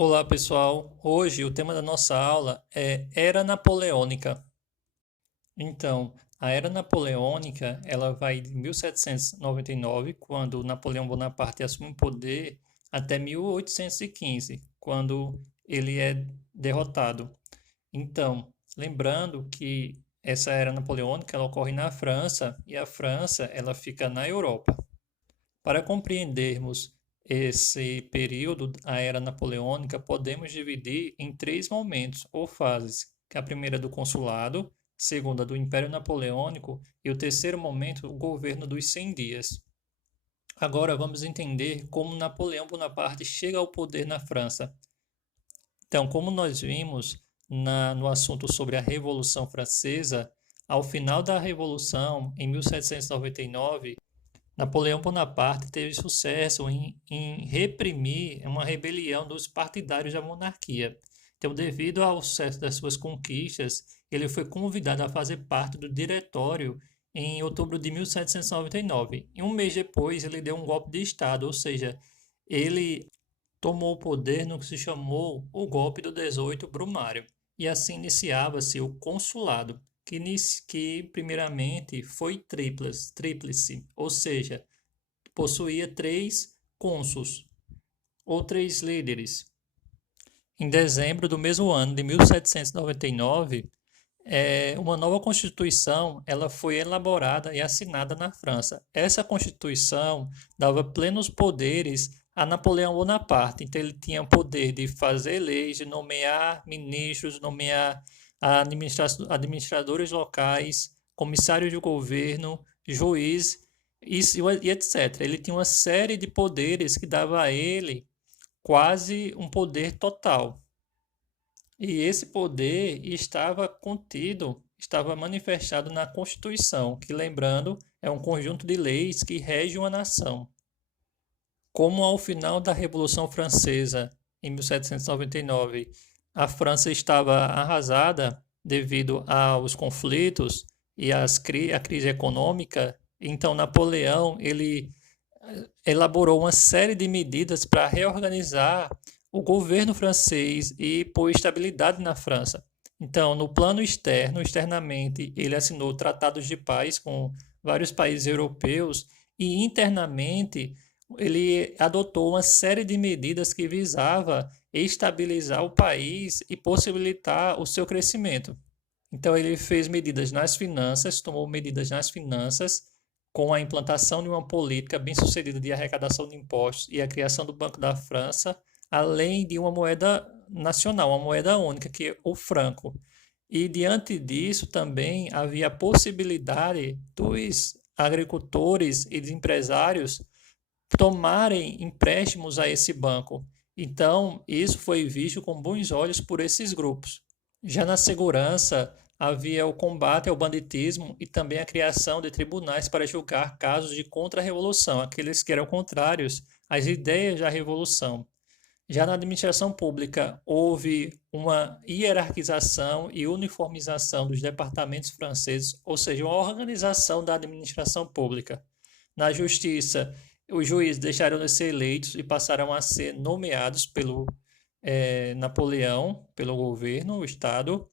Olá, pessoal. Hoje o tema da nossa aula é Era Napoleônica. Então, a Era Napoleônica, ela vai de 1799, quando Napoleão Bonaparte assume o poder, até 1815, quando ele é derrotado. Então, lembrando que essa Era Napoleônica, ela ocorre na França, e a França, ela fica na Europa. Para compreendermos esse período, a Era Napoleônica, podemos dividir em três momentos ou fases, que é a primeira do consulado, a segunda do Império Napoleônico e o terceiro momento, o governo dos 100 dias. Agora vamos entender como Napoleão Bonaparte chega ao poder na França. Então, como nós vimos no assunto sobre a Revolução Francesa, ao final da Revolução, em 1799, Napoleão Bonaparte teve sucesso em reprimir uma rebelião dos partidários da monarquia. Então, devido ao sucesso das suas conquistas, ele foi convidado a fazer parte do diretório em outubro de 1799. E um mês depois, ele deu um golpe de Estado, ou seja, ele tomou o poder no que se chamou o golpe do 18 Brumário. E assim iniciava-se o consulado, que primeiramente foi tríplice, ou seja, possuía três cônsuls ou três líderes. Em dezembro do mesmo ano de 1799, uma nova Constituição ela foi elaborada e assinada na França. Essa Constituição dava plenos poderes a Napoleão Bonaparte. Então, ele tinha o poder de fazer leis, de nomear ministros, nomear administradores locais, comissários de governo, juiz e etc. Ele tinha uma série de poderes que dava a ele quase um poder total. E esse poder estava contido, estava manifestado na Constituição, que, lembrando, é um conjunto de leis que rege uma nação. Como ao final da Revolução Francesa, em 1799, a França estava arrasada devido aos conflitos e a crise econômica, então Napoleão ele elaborou uma série de medidas para reorganizar o governo francês e pôr estabilidade na França. Então, no plano externo, externamente, ele assinou tratados de paz com vários países europeus e internamente ele adotou uma série de medidas que visava estabilizar o país e possibilitar o seu crescimento. Então, ele fez medidas nas finanças, tomou medidas nas finanças, com a implantação de uma política bem-sucedida de arrecadação de impostos e a criação do Banco da França, além de uma moeda nacional, uma moeda única, que é o franco. E diante disso também havia a possibilidade dos agricultores e dos empresários tomarem empréstimos a esse banco. Então, isso foi visto com bons olhos por esses grupos. Já na segurança, havia o combate ao banditismo e também a criação de tribunais para julgar casos de contra-revolução, aqueles que eram contrários às ideias da revolução. Já na administração pública, houve uma hierarquização e uniformização dos departamentos franceses, ou seja, uma organização da administração pública. Na justiça, os juízes deixaram de ser eleitos e passaram a ser nomeados pelo Napoleão, pelo governo, o Estado.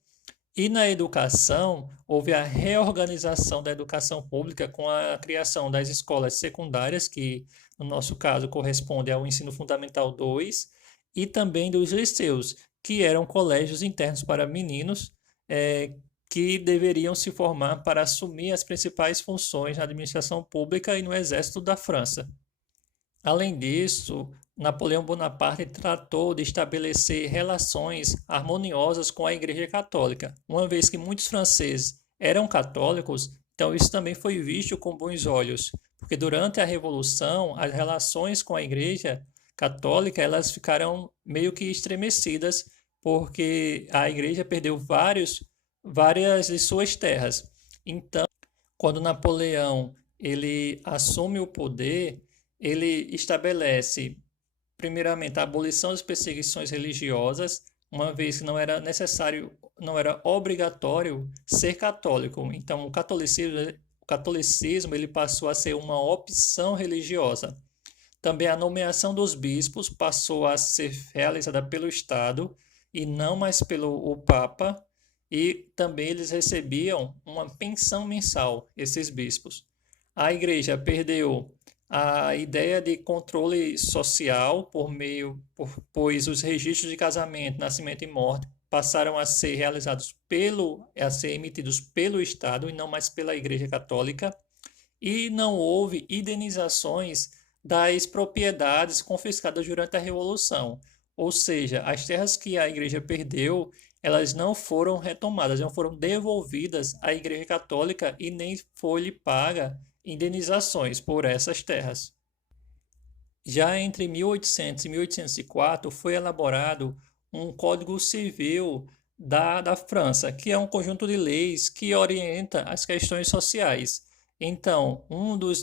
E na educação, houve a reorganização da educação pública com a criação das escolas secundárias, que no nosso caso corresponde ao ensino fundamental 2, e também dos liceus, que eram colégios internos para meninos, que deveriam se formar para assumir as principais funções na administração pública e no exército da França. Além disso, Napoleão Bonaparte tratou de estabelecer relações harmoniosas com a Igreja Católica, uma vez que muitos franceses eram católicos, então isso também foi visto com bons olhos, porque durante a Revolução as relações com a Igreja Católica elas ficaram meio que estremecidas, porque a Igreja perdeu várias de suas terras. Então, quando Napoleão ele assume o poder, ele estabelece, primeiramente, a abolição das perseguições religiosas, uma vez que não era necessário, não era obrigatório ser católico. Então, o catolicismo ele passou a ser uma opção religiosa. Também a nomeação dos bispos passou a ser realizada pelo Estado e não mais pelo o Papa, e também eles recebiam uma pensão mensal, esses bispos. A igreja perdeu a ideia de controle social pois os registros de casamento, nascimento e morte passaram a ser emitidos pelo Estado e não mais pela Igreja Católica, e não houve indenizações das propriedades confiscadas durante a Revolução. Ou seja, as terras que a igreja perdeu, elas não foram retomadas, não foram devolvidas à Igreja Católica e nem foi-lhe paga indenizações por essas terras. Já entre 1800 e 1804 foi elaborado um Código Civil da França, que é um conjunto de leis que orienta as questões sociais. Então,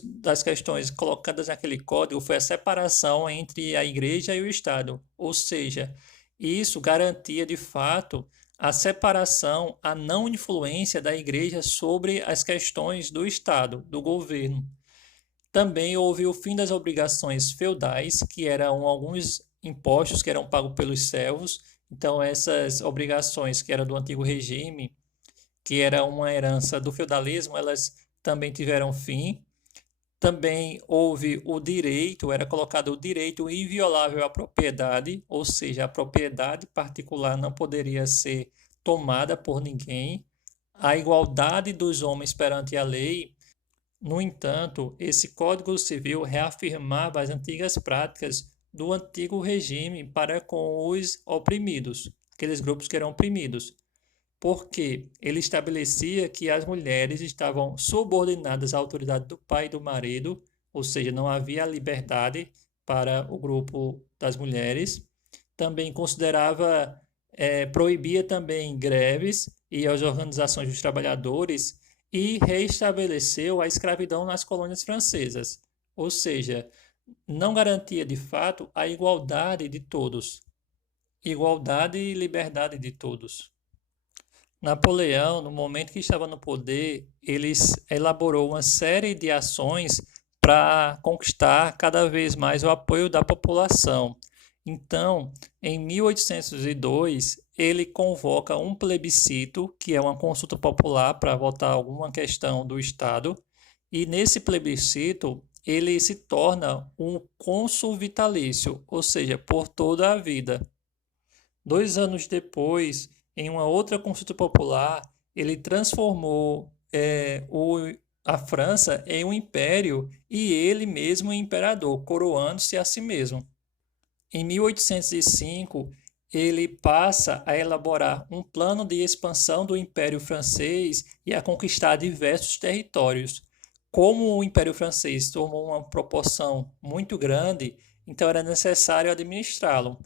das questões colocadas naquele código foi a separação entre a igreja e o Estado, ou seja, isso garantia de fato a separação, a não influência da igreja sobre as questões do Estado, do governo. Também houve o fim das obrigações feudais, que eram alguns impostos que eram pagos pelos servos. Então, essas obrigações que eram do antigo regime, que era uma herança do feudalismo, elas também tiveram fim. Também houve o direito, era colocado o direito inviolável à propriedade, ou seja, a propriedade particular não poderia ser tomada por ninguém. A igualdade dos homens perante a lei. No entanto, esse Código Civil reafirmava as antigas práticas do antigo regime para com os oprimidos, aqueles grupos que eram oprimidos, porque ele estabelecia que as mulheres estavam subordinadas à autoridade do pai e do marido, ou seja, não havia liberdade para o grupo das mulheres. Também proibia também greves e as organizações dos trabalhadores e reestabeleceu a escravidão nas colônias francesas, ou seja, não garantia de fato a igualdade de todos, igualdade e liberdade de todos. Napoleão, no momento que estava no poder, ele elaborou uma série de ações para conquistar cada vez mais o apoio da população. Então, em 1802, ele convoca um plebiscito, que é uma consulta popular para votar alguma questão do Estado, e nesse plebiscito ele se torna um cônsul vitalício, ou seja, por toda a vida. 2 anos depois, em uma outra consulta popular, ele transformou a França em um império e ele mesmo em imperador, coroando-se a si mesmo. Em 1805, ele passa a elaborar um plano de expansão do Império Francês e a conquistar diversos territórios. Como o Império Francês tomou uma proporção muito grande, então era necessário administrá-lo.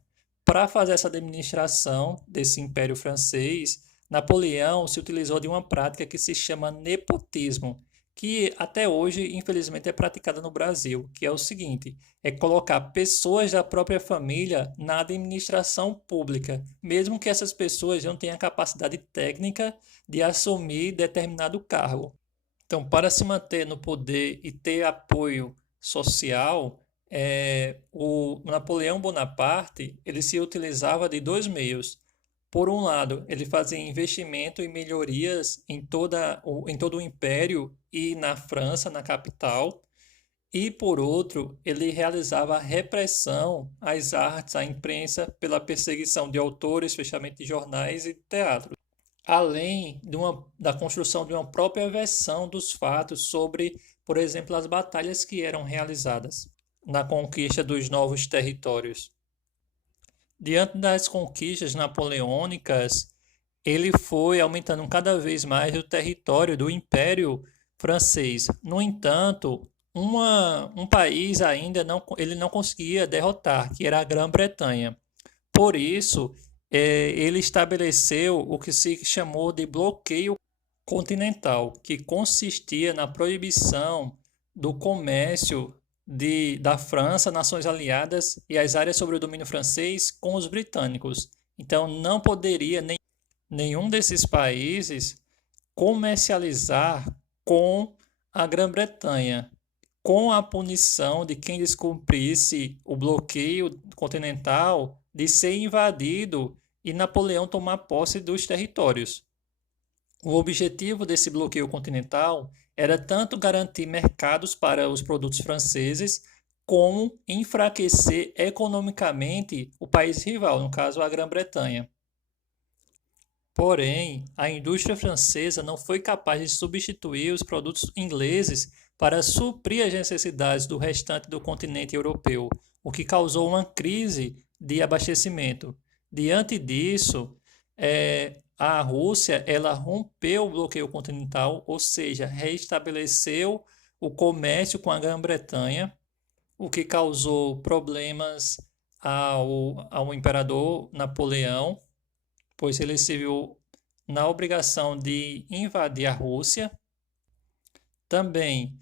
Para fazer essa administração desse Império Francês, Napoleão se utilizou de uma prática que se chama nepotismo, que até hoje, infelizmente, é praticada no Brasil, que é o seguinte: é colocar pessoas da própria família na administração pública, mesmo que essas pessoas não tenham a capacidade técnica de assumir determinado cargo. Então, para se manter no poder e ter apoio social, o Napoleão Bonaparte ele se utilizava de dois meios. Por um lado, ele fazia investimento e melhorias em todo o império e na França, na capital, e por outro, ele realizava repressão às artes, à imprensa, pela perseguição de autores, fechamento de jornais e teatros, além da construção de uma própria versão dos fatos sobre, por exemplo, as batalhas que eram realizadas na conquista dos novos territórios. Diante das conquistas napoleônicas, ele foi aumentando cada vez mais o território do Império Francês. No entanto, um país ainda ele não conseguia derrotar, que era a Grã-Bretanha. Por isso, ele estabeleceu o que se chamou de bloqueio continental, que consistia na proibição do comércio da França, Nações Aliadas e as áreas sobre o domínio francês com os britânicos. Então, não poderia nenhum desses países comercializar com a Grã-Bretanha, com a punição de quem descumprisse o bloqueio continental de ser invadido e Napoleão tomar posse dos territórios. O objetivo desse bloqueio continental era tanto garantir mercados para os produtos franceses, como enfraquecer economicamente o país rival, no caso a Grã-Bretanha. Porém, a indústria francesa não foi capaz de substituir os produtos ingleses para suprir as necessidades do restante do continente europeu, o que causou uma crise de abastecimento. Diante disso, a Rússia ela rompeu o bloqueio continental, ou seja, restabeleceu o comércio com a Grã-Bretanha, o que causou problemas ao imperador Napoleão, pois ele se viu na obrigação de invadir a Rússia. Também,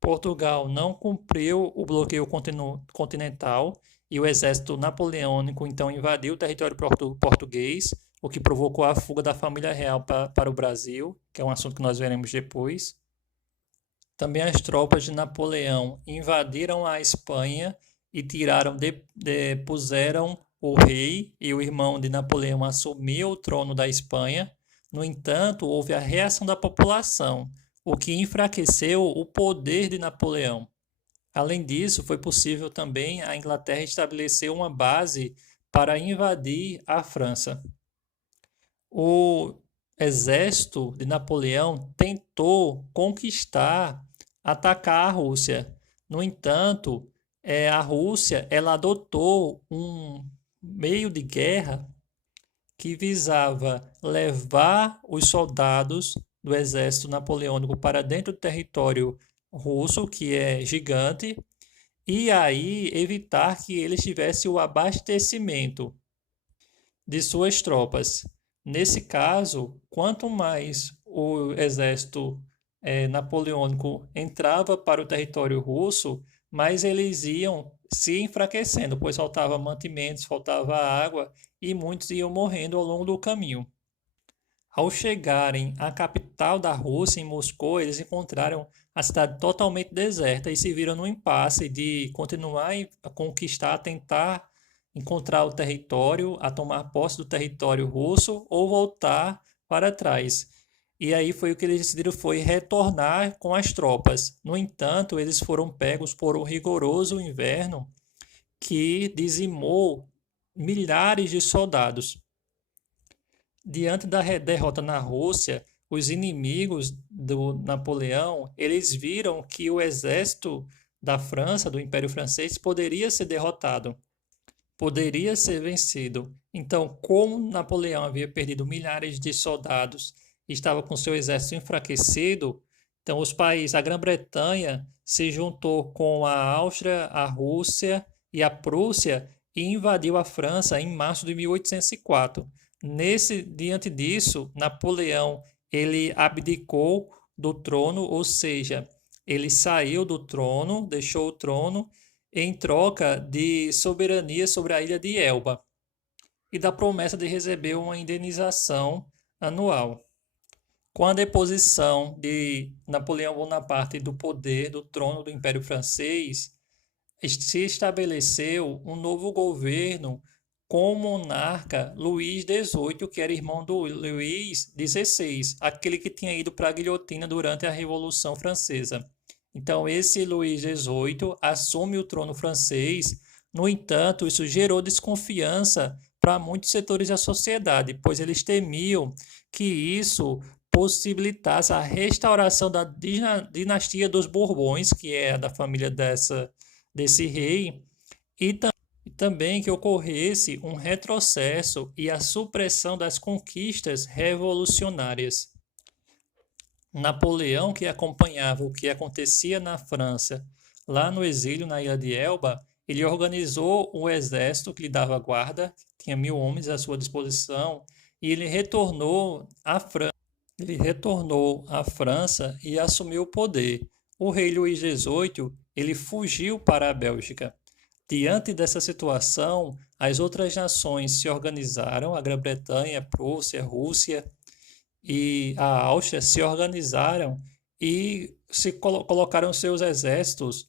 Portugal não cumpriu o bloqueio continental e o exército napoleônico então invadiu o território português, o que provocou a fuga da família real para o Brasil, que é um assunto que nós veremos depois. Também as tropas de Napoleão invadiram a Espanha e puseram o rei e o irmão de Napoleão assumiu o trono da Espanha. No entanto, houve a reação da população, o que enfraqueceu o poder de Napoleão. Além disso, foi possível também a Inglaterra estabelecer uma base para invadir a França. O exército de Napoleão tentou atacar a Rússia. No entanto, a Rússia ela adotou um meio de guerra que visava levar os soldados do exército napoleônico para dentro do território russo, que é gigante, e aí evitar que eles tivessem o abastecimento de suas tropas. Nesse caso, quanto mais o exército napoleônico entrava para o território russo, mais eles iam se enfraquecendo, pois faltava mantimentos, faltava água e muitos iam morrendo ao longo do caminho. Ao chegarem à capital da Rússia, em Moscou, eles encontraram a cidade totalmente deserta e se viram no impasse de continuar a conquistar, a tentar encontrar o território, a tomar posse do território russo ou voltar para trás. E aí foi o que eles decidiram, foi retornar com as tropas. No entanto, eles foram pegos por um rigoroso inverno que dizimou milhares de soldados. Diante da derrota na Rússia, os inimigos do Napoleão, eles viram que o exército da França, do Império Francês, poderia ser derrotado, poderia ser vencido. Então, como Napoleão havia perdido milhares de soldados e estava com seu exército enfraquecido, então os países, a Grã-Bretanha se juntou com a Áustria, a Rússia e a Prússia e invadiu a França em março de 1804. Diante disso, Napoleão ele abdicou do trono, ou seja, ele saiu do trono, deixou o trono em troca de soberania sobre a ilha de Elba e da promessa de receber uma indenização anual. Com a deposição de Napoleão Bonaparte do poder do trono do Império Francês, se estabeleceu um novo governo com o monarca Luís XVIII, que era irmão do Luís XVI, aquele que tinha ido para a guilhotina durante a Revolução Francesa. Então, esse Luís XVIII assume o trono francês. No entanto, isso gerou desconfiança para muitos setores da sociedade, pois eles temiam que isso possibilitasse a restauração da dinastia dos Bourbons, que é da família desse rei, e também que ocorresse um retrocesso e a supressão das conquistas revolucionárias. Napoleão, que acompanhava o que acontecia na França, lá no exílio, na ilha de Elba, ele organizou um exército que lhe dava guarda, tinha 1.000 homens à sua disposição, e ele retornou à França e assumiu o poder. O rei Luís XVIII, ele fugiu para a Bélgica. Diante dessa situação, as outras nações se organizaram, a Grã-Bretanha, a Prússia, a Rússia e a Áustria se organizaram e colocaram seus exércitos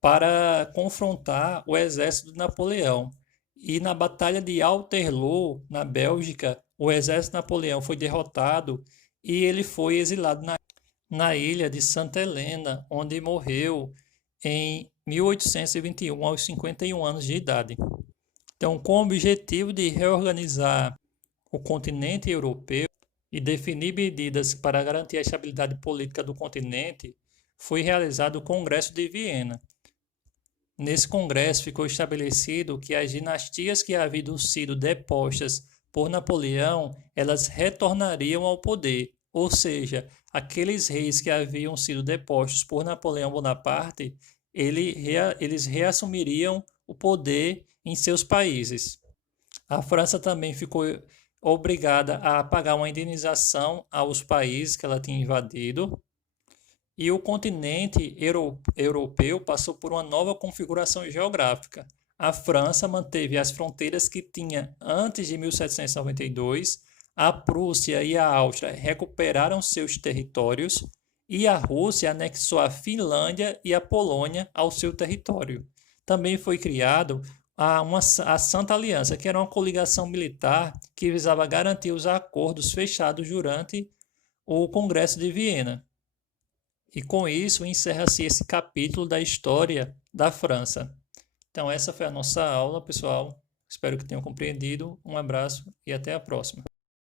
para confrontar o exército de Napoleão. E na Batalha de Waterloo, na Bélgica, o exército de Napoleão foi derrotado e ele foi exilado na ilha de Santa Helena, onde morreu em 1821, aos 51 anos de idade. Então, com o objetivo de reorganizar o continente europeu e definir medidas para garantir a estabilidade política do continente, foi realizado o Congresso de Viena. Nesse congresso ficou estabelecido que as dinastias que haviam sido depostas por Napoleão, elas retornariam ao poder, ou seja, aqueles reis que haviam sido depostos por Napoleão Bonaparte, eles reassumiriam o poder em seus países. A França também ficou obrigada a pagar uma indenização aos países que ela tinha invadido, e o continente europeu passou por uma nova configuração geográfica. A França manteve as fronteiras que tinha antes de 1792, a Prússia e a Áustria recuperaram seus territórios e a Rússia anexou a Finlândia e a Polônia ao seu território. Também foi criado a Santa Aliança, que era uma coligação militar que visava garantir os acordos fechados durante o Congresso de Viena. E com isso encerra-se esse capítulo da história da França. Então essa foi a nossa aula, pessoal. Espero que tenham compreendido. Um abraço e até a próxima.